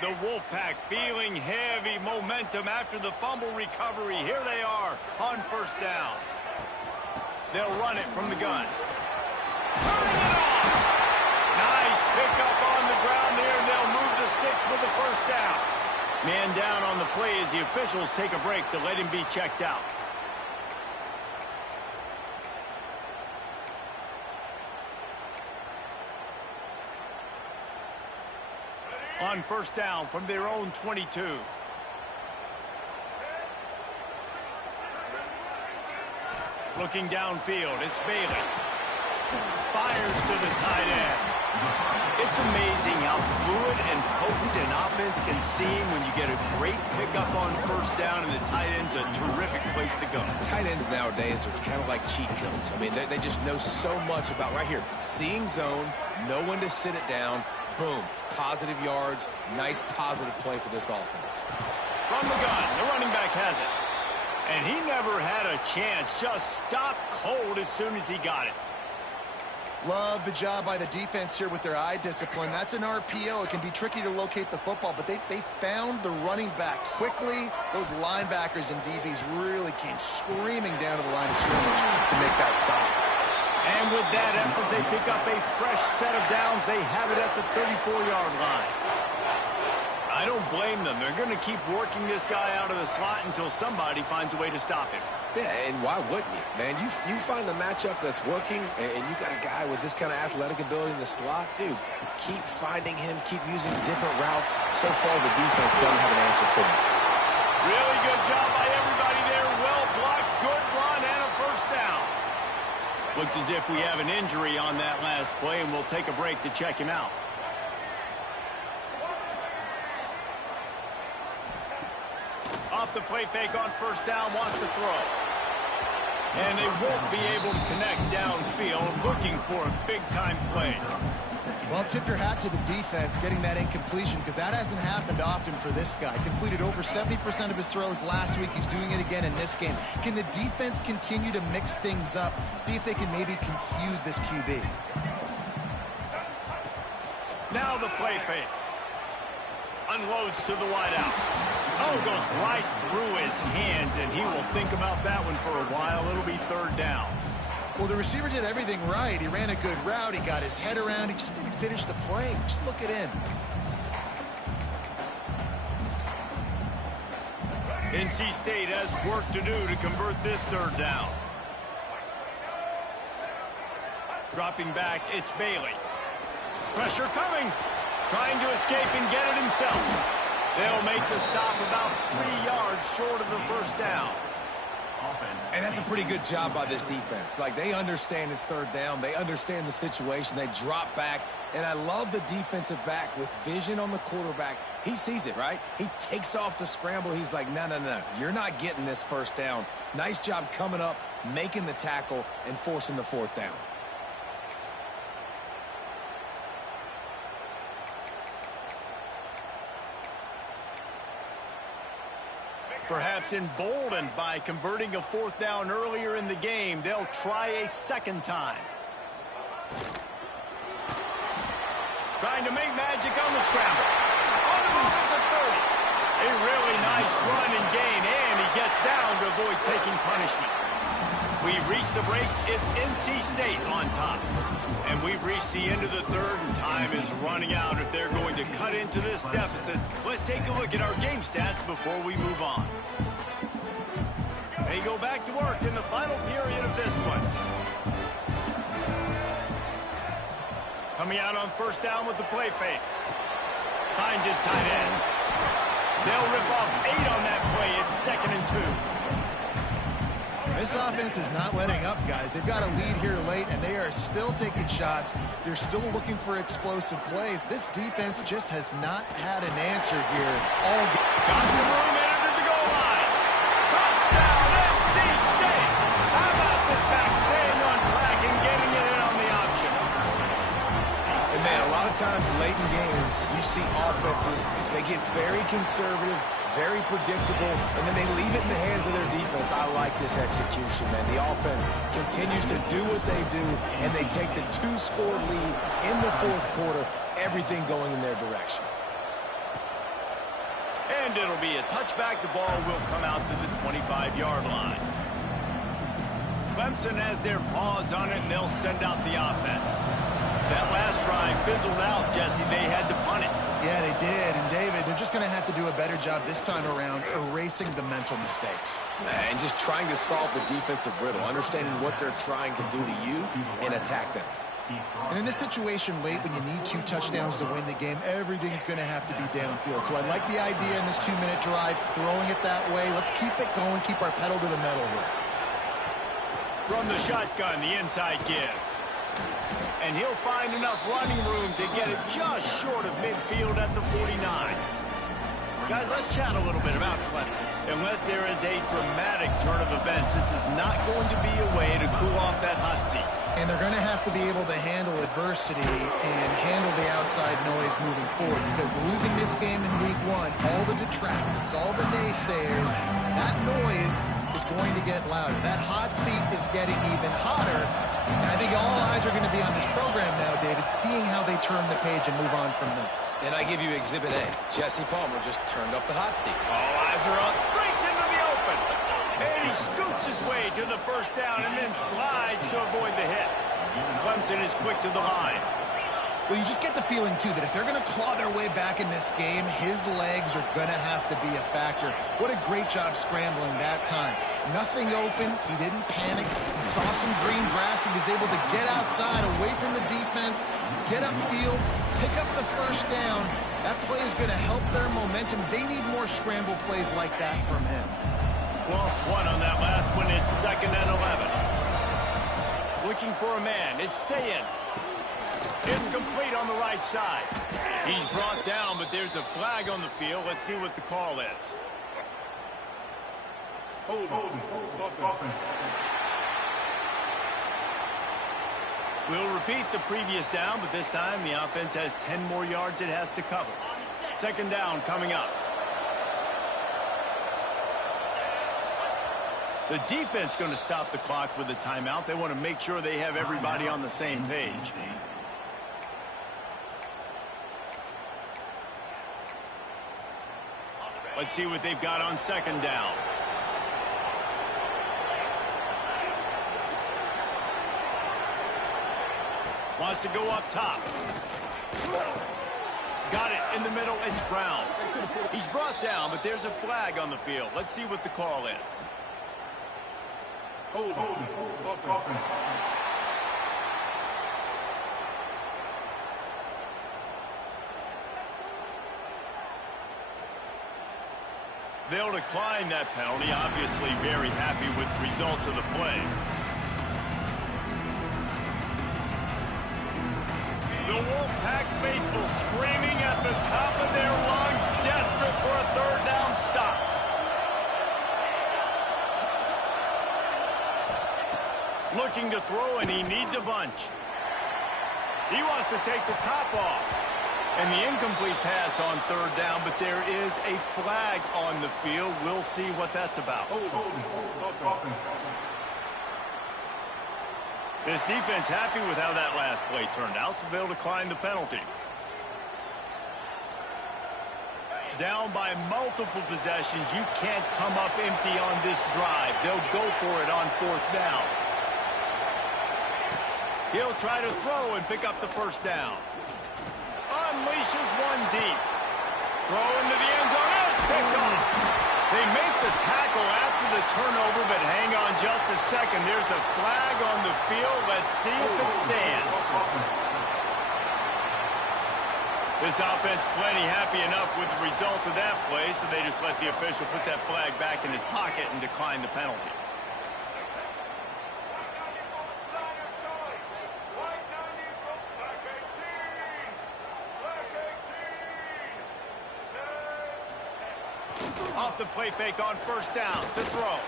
The Wolfpack feeling heavy momentum after the fumble recovery. Here they are on first down. They'll run it from the gun. Turning it on. Nice pickup on the ground there, and they'll move the sticks with the first down. Man down on the play as the officials take a break to let him be checked out. On first down from their own 22. Looking downfield, it's Bailey. Fires to the tight end. It's amazing how fluid and potent an offense can seem when you get a great pickup on first down, and the tight end's a terrific place to go. Tight ends nowadays are kind of like cheat codes. I mean, they just know so much about, right here, seeing zone, know when to sit it down, boom, positive yards, nice positive play for this offense. From the gun, the running back has it. And he never had a chance, just stopped cold as soon as he got it. Love the job by the defense here with their eye discipline. That's an RPO. It can be tricky to locate the football, but they found the running back quickly. Those linebackers and DBs really came screaming down to the line of scrimmage to make that stop. And with that effort, they pick up a fresh set of downs. They have it at the 34-yard line. I don't blame them. They're going to keep working this guy out of the slot until somebody finds a way to stop him. Yeah, and why wouldn't you, man? You find a matchup that's working, and you got a guy with this kind of athletic ability in the slot, dude, keep finding him, keep using different routes. So far, the defense doesn't have an answer for him. Really good job by everybody there. Well blocked, good run, and a first down. Looks as if we have an injury on that last play, and we'll take a break to check him out. Off the play fake on first down, wants to throw. And they won't be able to connect downfield, looking for a big-time play. Well, tip your hat to the defense getting that incompletion, because that hasn't happened often for this guy. Completed over 70% of his throws last week. He's doing it again in this game. Can the defense continue to mix things up? See if they can maybe confuse this QB. Now the play fake. Unloads to the wideout. Oh, goes right through his hands, and he will think about that one for a while. It'll be third down. Well, the receiver did everything right. He ran a good route. He got his head around. He just didn't finish the play. Just look it in. NC State has work to do to convert this third down. Dropping back, it's Bailey. Pressure coming. Trying to escape and get it himself. They'll make the stop about 3 yards short of the first down. And that's a pretty good job by this defense. Like, they understand it's third down. They understand the situation. They drop back. And I love the defensive back with vision on the quarterback. He sees it, right? He takes off the scramble. He's like, no, no, no. You're not getting this first down. Nice job coming up, making the tackle, and forcing the fourth down. Perhaps emboldened by converting a fourth down earlier in the game, they'll try a second time. Trying to make magic on the scramble. On the move at the 30. A really nice run and gain, and he gets down to avoid taking punishment. We've reached the break. It's NC State on top. And we've reached the end of the third, and time is running out if they're going to cut into this deficit. Let's take a look at our game stats before we move on. They go back to work in the final period of this one. Coming out on first down with the play fake. Finds his tight end. They'll rip off 8 on that play. It's 2nd and 2. This offense is not letting up, guys. They've got a lead here late, and they are still taking shots. They're still looking for explosive plays. This defense just has not had an answer here all game. Got some room in under the goal line. Touchdown, NC State. How about this back staying on track and getting it in on the option? And, man, a lot of times late in games, you see offenses, they get very conservative, very predictable, and then they leave it in the hands of their defense. I like this execution, man. The offense continues to do what they do, and they take the 2-score lead in the fourth quarter, everything going in their direction. And it'll be a touchback. The ball will come out to the 25-yard line. Clemson has their paws on it, and they'll send out the offense. That last drive fizzled out, Jesse. They had to punt it. Yeah, they did. And, David, they're just going to have to do a better job this time around erasing the mental mistakes. And just trying to solve the defensive riddle, understanding what they're trying to do to you and attack them. And in this situation late, when you need 2 touchdowns to win the game, everything's going to have to be downfield. So I like the idea in this 2-minute drive, throwing it that way. Let's keep it going, keep our pedal to the metal here. From the shotgun, the inside give. And he'll find enough running room to get it just short of midfield at the 49. Guys, let's chat a little bit about Clemson. Unless there is a dramatic turn of events, this is not going to be a way to cool off that hot seat. And they're going to have to be able to handle adversity and handle the outside noise moving forward, because losing this game in week 1, all the detractors, all the naysayers, that noise is going to get louder. That hot seat is getting even hotter. And I think all eyes are going to be on this program now, David, seeing how they turn the page and move on from this. And I give you Exhibit A. Jesse Palmer just turned up the hot seat. All eyes are up. Breaks into the open. And he scoots his way to the first down and then slides to avoid the hit. Clemson is quick to the line. Well, you just get the feeling, too, that if they're going to claw their way back in this game, his legs are going to have to be a factor. What a great job scrambling that time. Nothing open. He didn't panic. He saw some green grass. He was able to get outside, away from the defense, get upfield, pick up the first down. That play is going to help their momentum. They need more scramble plays like that from him. Lost one on that last one. It's 2nd and 11. Looking for a man. It's Sayin. It's complete on the right side. He's brought down, but there's a flag on the field. Let's see what the call is. Hold. We'll repeat the previous down, but this time the offense has 10 more yards it has to cover. 2nd down coming up. The defense going to stop the clock with a timeout. They want to make sure they have everybody on the same page. Let's see what they've got on 2nd down. Wants to go up top. Got it in the middle. It's Brown. He's brought down, but there's a flag on the field. Let's see what the call is. Hold. They'll decline that penalty. Obviously very happy with the results of the play. The Wolfpack faithful screaming at the top of their lungs, desperate for a 3rd down stop. Looking to throw, and he needs a bunch. He wants to take the top off. And the incomplete pass on 3rd down, but there is a flag on the field. We'll see what that's about. This defense happy with how that last play turned out, so they'll decline the penalty. Down by multiple possessions, you can't come up empty on this drive. They'll go for it on 4th down. He'll try to throw and pick up the first down. Unleashes one deep. Throw into the end zone. It's picked off. They make the tackle after the turnover, but hang on just a second. There's a flag on the field. Let's see if it stands. This offense plenty happy enough with the result of that play, so they just let the official put that flag back in his pocket and decline the penalty. Off the play fake on 1st down to throw.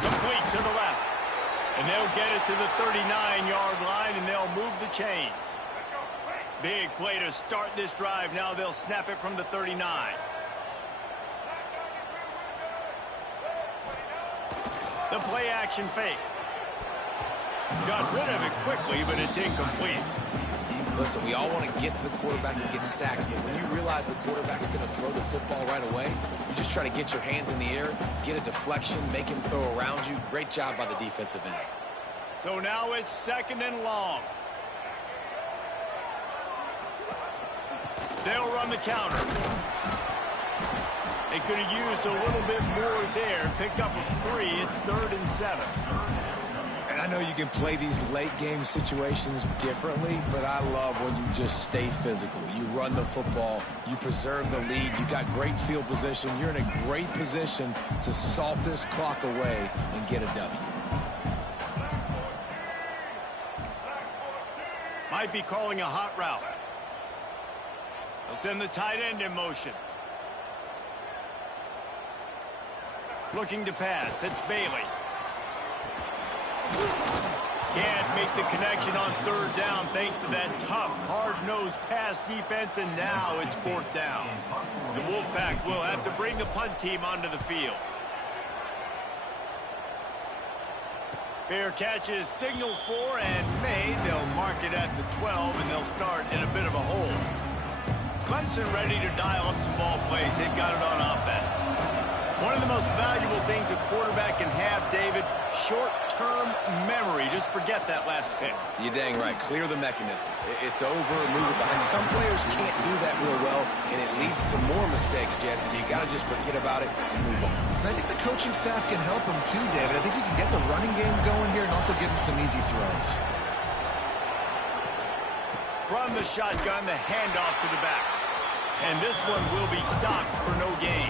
Complete to the left. And they'll get it to the 39-yard line, and they'll move the chains. Big play to start this drive. Now they'll snap it from the 39. The play action fake. Got rid of it quickly, but it's incomplete. Listen, we all want to get to the quarterback and get sacks, but when you realize the quarterback's going to throw the football right away, you just try to get your hands in the air, get a deflection, make him throw around you. Great job by the defensive end. So now it's 2nd and long. They'll run the counter. They could have used a little bit more there. Picked up a 3. It's 3rd and 7. And I know you can play these late game situations differently, but I love when you just stay physical. You run the football, you preserve the lead, you got great field position. You're in a great position to salt this clock away and get a W. Might be calling a hot route. They'll send the tight end in motion. Looking to pass. It's Bailey. Can't make the connection on 3rd down thanks to that tough, hard-nosed pass defense, and now it's 4th down. The Wolfpack will have to bring the punt team onto the field. Fair catch is signaled for and made. They'll mark it at the 12, and they'll start in a bit of a hole. Clemson ready to dial up some ball plays. They've got it on offense. One of the most valuable things a quarterback can have, David, short-term memory. Just forget that last pick. You're dang right. Clear the mechanism. It's over, move it back. Some players can't do that real well, and it leads to more mistakes, Jesse. You got to just forget about it and move on. And I think the coaching staff can help him too, David. I think you can get the running game going here and also give him some easy throws. From the shotgun, the handoff to the back. And this one will be stopped for no gain.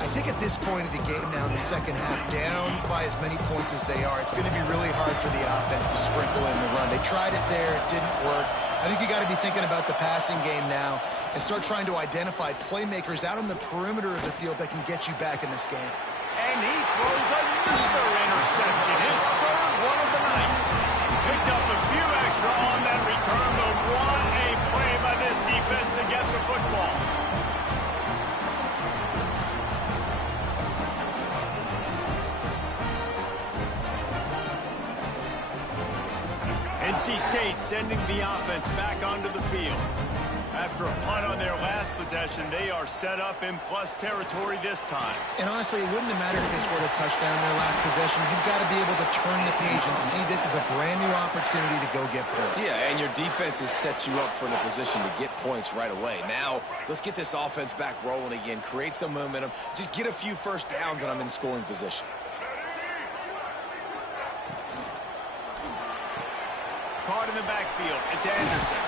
I think at this point of the game now in the second half, down by as many points as they are, it's going to be really hard for the offense to sprinkle in the run. They tried it there. It didn't work. I think you got to be thinking about the passing game now and start trying to identify playmakers out on the perimeter of the field that can get you back in this game. And he throws another interception, his 3rd one of the night. Picked up a few extra on that return, but what a play by this defense to get the football. NC State sending the offense back onto the field. After a punt on their last possession, they are set up in plus territory this time. And honestly, it wouldn't have mattered if they scored a touchdown in their last possession. You've got to be able to turn the page and see this as a brand new opportunity to go get points. Yeah, and your defense has set you up for the position to get points right away. Now, let's get this offense back rolling again, create some momentum, just get a few first downs, and I'm in scoring position. Caught in the backfield. It's Anderson.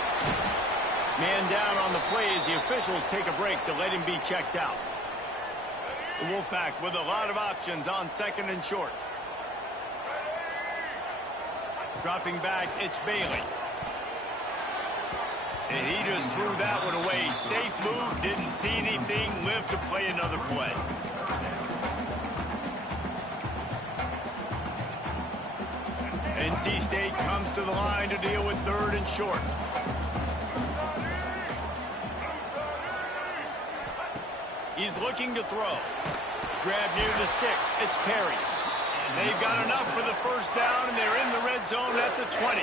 Man down on the play as the officials take a break to let him be checked out. The Wolfpack with a lot of options on 2nd and short. Dropping back, it's Bailey. And he just threw that one away. Safe move, didn't see anything, lived to play another play. NC State comes to the line to deal with 3rd and short. He's looking to throw. Grab near the sticks. It's Perry. They've got enough for the first down, and they're in the red zone at the 20.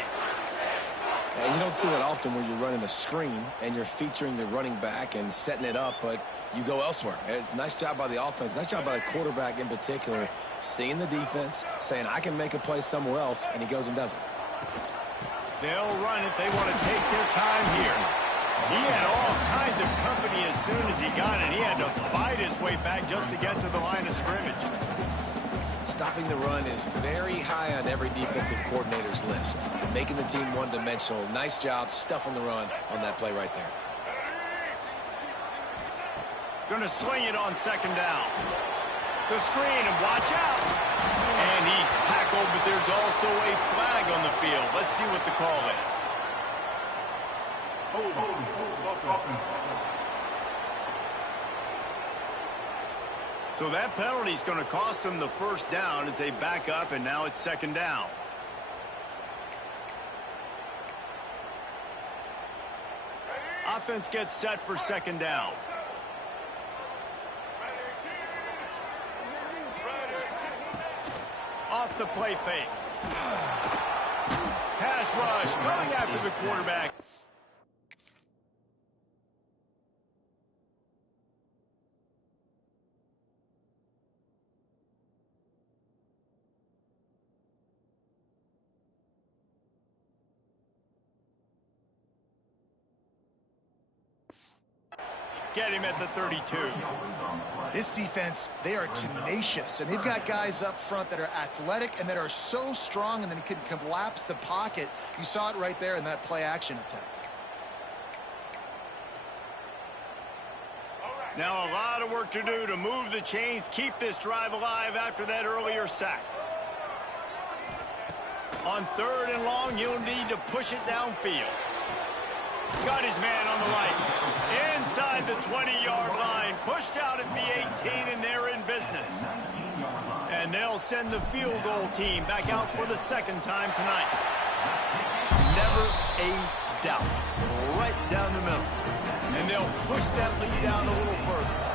And you don't see that often where you're running a screen and you're featuring the running back and setting it up, but you go elsewhere. It's a nice job by the offense, nice job by the quarterback in particular, seeing the defense, saying, I can make a play somewhere else, and he goes and does it. They'll run it. They want to take their time here. He had all kinds of company as soon as he got it. He had to fight his way back just to get to the line of scrimmage. Stopping the run is very high on every defensive coordinator's list. Making the team one-dimensional. Nice job stuffing the run on that play right there. Going to swing it on 2nd down. The screen, and watch out. And he's tackled, but there's also a flag on the field. Let's see what the call is. So that penalty is going to cost them the first down as they back up, and now it's 2nd down. Offense gets set for second down. Off the play fake. Pass rush coming after the quarterback. Get him at the 32. This defense, they are tenacious, and they've got guys up front that are athletic and that are so strong and then can collapse the pocket. You saw it right there in that play-action attempt. Now a lot of work to do to move the chains, keep this drive alive after that earlier sack. On 3rd and long, he'll need to push it downfield. Got his man on the right. Inside the 20-yard line. Pushed out at the 18, and they're in business. And they'll send the field goal team back out for the second time tonight. Never a doubt. Right down the middle. And they'll push that lead out a little further.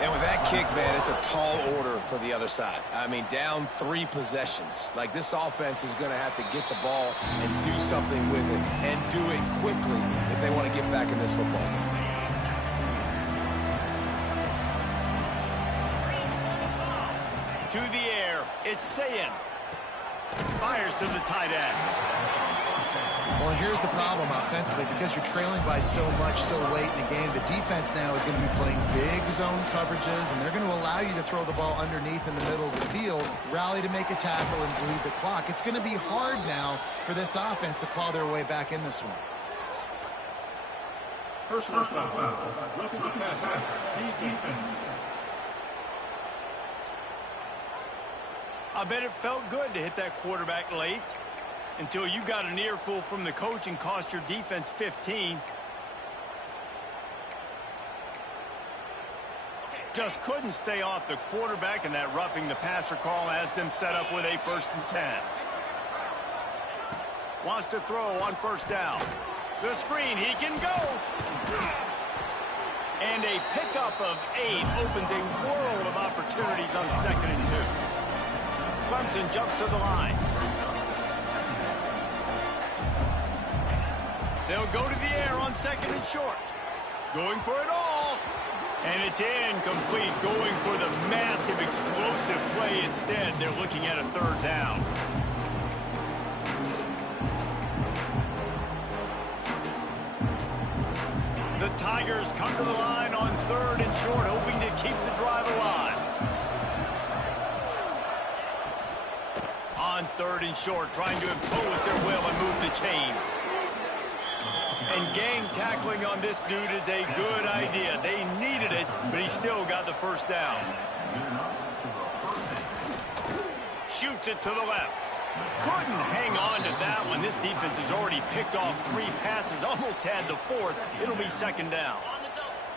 And with that kick, man, it's a tall order for the other side. I mean, down 3 possessions. Like, this offense is going to have to get the ball and do something with it, and do it quickly if they want to get back in this football game. To the air, it's Sayin. Fires to the tight end. Well, and here's the problem offensively. Because you're trailing by so much so late in the game, the defense now is going to be playing big zone coverages, and they're going to allow you to throw the ball underneath in the middle of the field, rally to make a tackle, and bleed the clock. It's going to be hard now for this offense to claw their way back in this one. Personal foul. Roughing the passer. Defense. I bet it felt good to hit that quarterback late until you got an earful from the coach and cost your defense 15. Just couldn't stay off the quarterback, and that roughing the passer call has them set up with a 1st and 10. Wants to throw on 1st down. The screen, he can go. And a pickup of 8 opens a world of opportunities on 2nd and 2. Clemson jumps to the line. They'll go to the air on 2nd and short. Going for it all. And it's incomplete. Going for the massive, explosive play instead. They're looking at a 3rd down. The Tigers come to the line on 3rd and short, hoping to keep the drive alive. On 3rd and short, trying to impose their will and move the chains. And gang tackling on this dude is a good idea. They needed it, but he still got the 1st down. Shoots it to the left. Couldn't hang on to that one. This defense has already picked off 3 passes, almost had the 4th. It'll be 2nd down.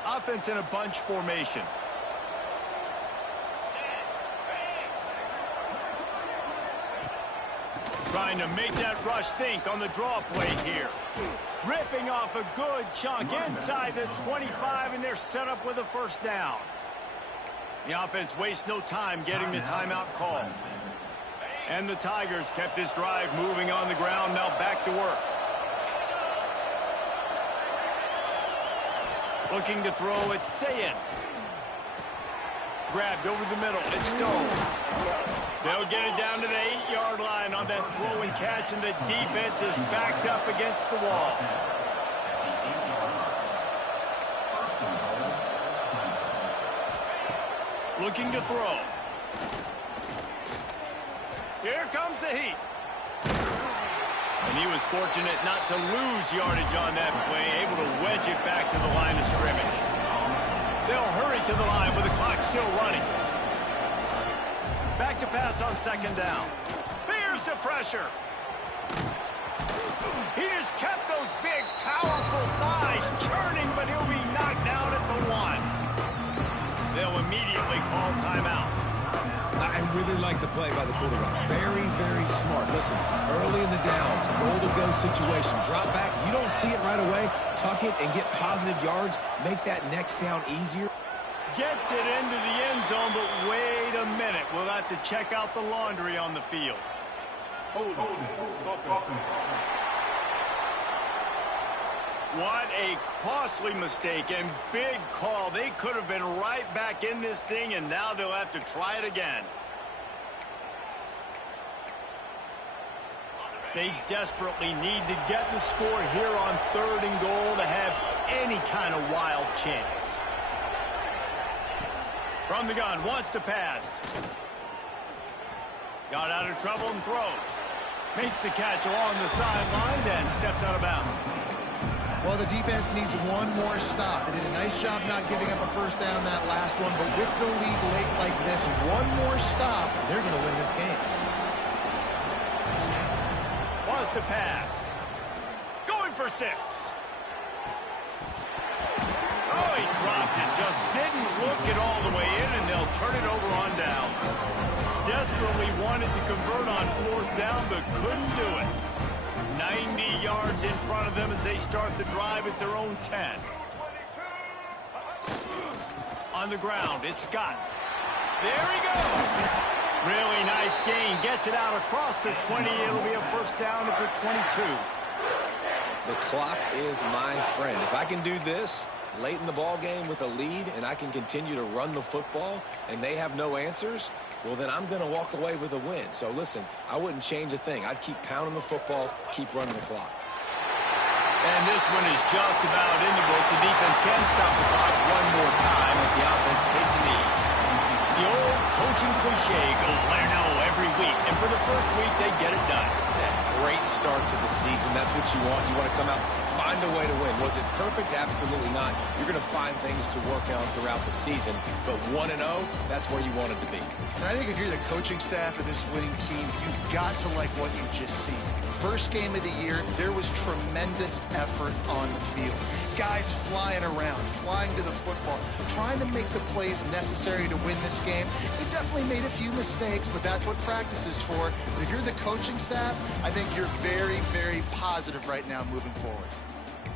Offense in a bunch formation. Trying to make that rush think on the draw play here. Ripping off a good chunk inside the 25, and they're set up with a 1st down. The offense wastes no time getting the timeout call. And the Tigers kept this drive moving on the ground, now back to work. Looking to throw, it's Sayin. Grabbed over the middle, it's Stone. They'll get it down to the 8-yard line on that throw and catch, and the defense is backed up against the wall. Looking to throw. Here comes the heat. And he was fortunate not to lose yardage on that play, able to wedge it back to the line of scrimmage. They'll hurry to the line with the clock still running. Back to pass on 2nd down. Here's the pressure. He has kept those big, powerful thighs churning, but he'll be knocked down at the 1. They'll immediately call timeout. I really like the play by the quarterback. Very, very smart. Listen, early in the downs, goal-to-go situation, drop back. You don't see it right away. Tuck it and get positive yards. Make that next down easier. Gets it into the end zone, but wait a minute. We'll have to check out the laundry on the field. Hold it. What a costly mistake and big call. They could have been right back in this thing, and now they'll have to try it again. They desperately need to get the score here on 3rd and goal to have any kind of wild chance. From the gun, wants to pass. Got out of trouble and throws. Makes the catch along the sidelines and steps out of bounds. Well, the defense needs one more stop. They did a nice job not giving up a first down that last one, but with the lead late like this, one more stop, they're going to win this game. Wants to pass. Going for 6. Oh, he dropped it. Just didn't look it all the way in, and they'll turn it over on downs. Desperately wanted to convert on 4th down, but couldn't do it. 90 yards in front of them as they start the drive at their own 10. On the ground, it's Scott. There he goes. Really nice gain. Gets it out across the 20. It'll be a first down at the 22. The clock is my friend. If I can do this late in the ball game with a lead and I can continue to run the football and they have no answers, well, then I'm going to walk away with a win. So, listen, I wouldn't change a thing. I'd keep pounding the football, keep running the clock. And this one is just about in the books. The defense can stop the clock one more time as the offense takes a knee. The old coaching cliche, go let her know every week. And for the first week, they get it done. Great start to the season. That's what you want. You want to come out, find a way to win. Was it perfect? Absolutely not. You're going to find things to work on throughout the season. But 1-0, that's where you wanted to be. And I think if you're the coaching staff of this winning team, you've got to like what you just seen. First game of the year, there was tremendous effort on the field. Guys flying around, flying to the football, trying to make the plays necessary to win this game. They definitely made a few mistakes, but that's what practice is for. But if you're the coaching staff, I think you're very, very positive right now moving forward.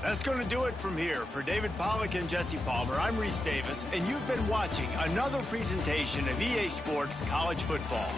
That's going to do it from here. For David Pollack and Jesse Palmer, I'm Reese Davis, and you've been watching another presentation of EA Sports College Football.